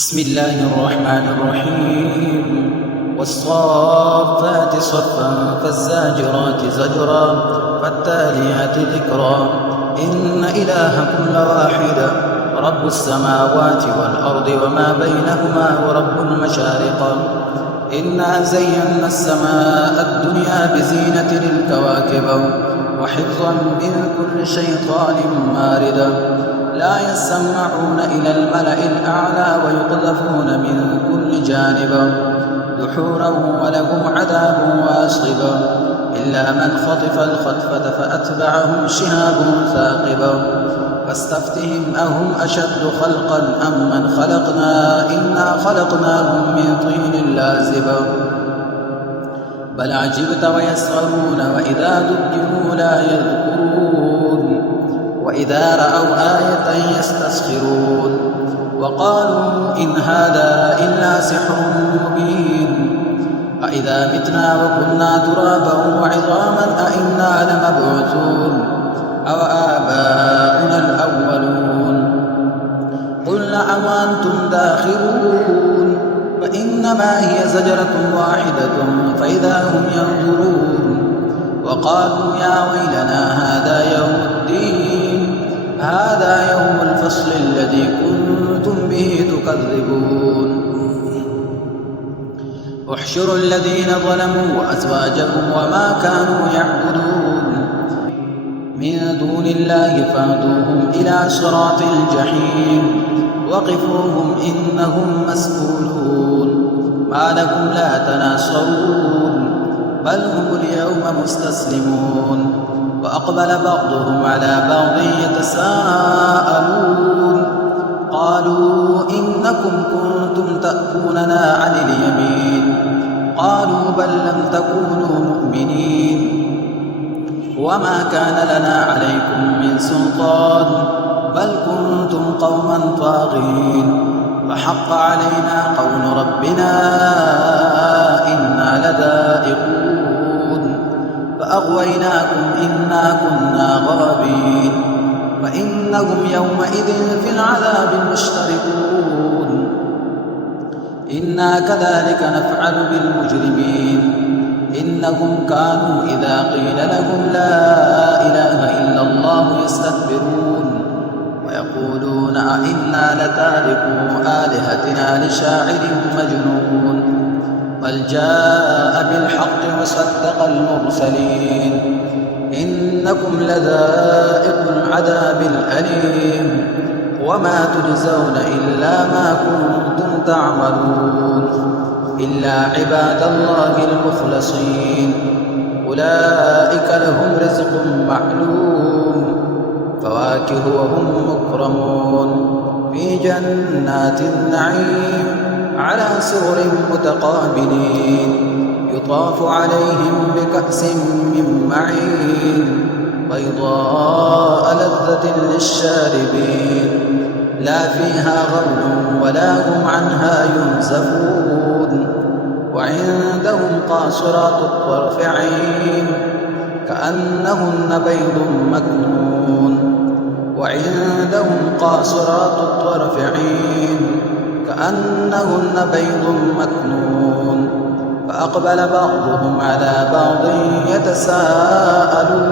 بسم الله الرحمن الرحيم والصافات صفا فالزاجرات زجرا فالتاليات ذكرا إن إلهكم لواحد رب السماوات والأرض وما بينهما ورب المشارق إنا زينا السماء الدنيا بزينة الكواكب وحفظا من كل شيطان مارد لا يسمعون إلى الملأ الأعلى ويقذفون من كل جانب دحورا ولهم عذاب واصب إلا من خطف الخطفة فأتبعهم شهاب ثاقب فاستفتهم أهم أشد خلقا أم من خلقنا إنا خلقناهم من طين لازب بل عجبت ويسخرون وإذا ذكروا لا يذكرون وإذا رأوا آية يستسخرون وقالوا إن هذا إلا سحر مبين أإذا متنا وكنا ترابا وعظاما أإنا لمبعوثون أو آباؤنا الأولون قل نعم وأنتم داخرون فإنما هي زجرة واحدة فإذا هم ينظرون وقالوا يا ويلنا هذا يوم الدين هذا يوم الفصل الذي كنتم به تكذبون احشروا الذين ظلموا وأزواجهم وما كانوا يعبدون من دون الله فاهدوهم إلى صراط الجحيم وقفوهم إنهم مسؤولون ما لكم لا تناصرون بل هم اليوم مستسلمون وأقبل بعضهم على بعض يتساءلون قالوا إنكم كنتم تأتوننا عن اليمين قالوا بل لم تكونوا مؤمنين وما كان لنا عليكم من سلطان بل كنتم قوما طاغين فحق علينا قول ربنا إنا لذائقون فأغويناكم إنا كنا غابين فإنهم يومئذ في العذاب مشتركون إنا كذلك نفعل بالمجرمين إنهم كانوا إذا قيل لهم لا إله إلا الله يستكبرون ويقولون أئنا لتاركو آلهتنا لشاعر مجنون بل جاء بالحق وصدق المرسلين إنكم لذائق العذاب الأليم وما تجزون إلا ما كنتم تعملون إلا عباد الله المخلصين أولئك لهم رزق معلوم فواكه وهم مكرمون في جنات النعيم على سرر متقابلين يطاف عليهم بكأس من معين بيضاء لذة للشاربين لا فيها غول ولا هم عنها ينزفون وعندهم قاصرات الطرف عين كأنهن بيض مكنون وعندهم قاصرات الطرف عين كأنهن بيض مكنون فأقبل بعضهم على بعض يتساءلون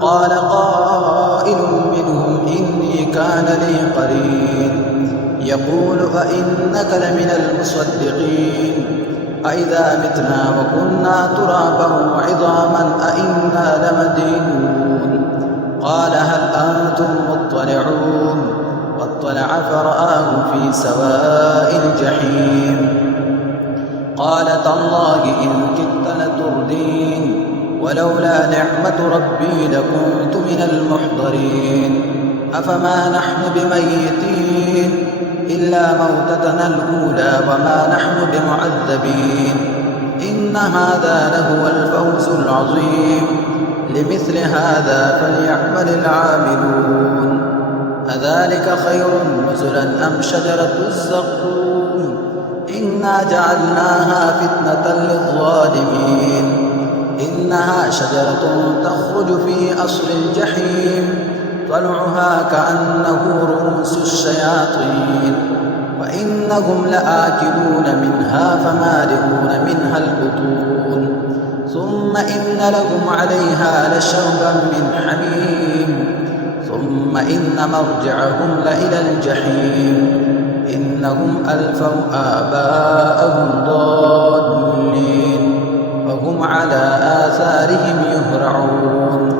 قال قائل منهم إني كان لي قرين يقول أئنك لمن المصدقين أئذا متنا وكنا ترابا وعظاما أئنا لمدينون قال هل أنتم مطلعون واطلع فرآه في سواء الجحيم قال تالله إن كدت لتردين ولولا نعمة ربي لكنت من المحضرين أفما نحن بميتين إلا موتتنا الأولى وما نحن بمعذبين إن هذا لهو الفوز العظيم لمثل هذا فليعمل العاملون أذلك خير نزلا أم شجرة الزقوم إنا جعلناها فتنة للظالمين إنها شجرة تخرج في أصل الجحيم طلعها كأنه رؤوس الشياطين وإن إنهم لآكلون منها فمالئون منها البطون ثم إن لهم عليها لشوبا من حميم ثم إن مرجعهم لإلى الجحيم إنهم ألفوا آباءهم ضالين فهم على آثارهم يهرعون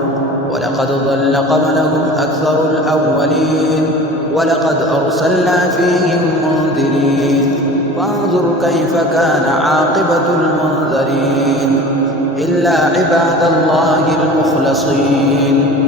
ولقد ضل قبلهم أكثر الأولين ولقد أرسلنا فيهم منذرين فانظر كيف كان عاقبة المنذرين إلا عباد الله المخلصين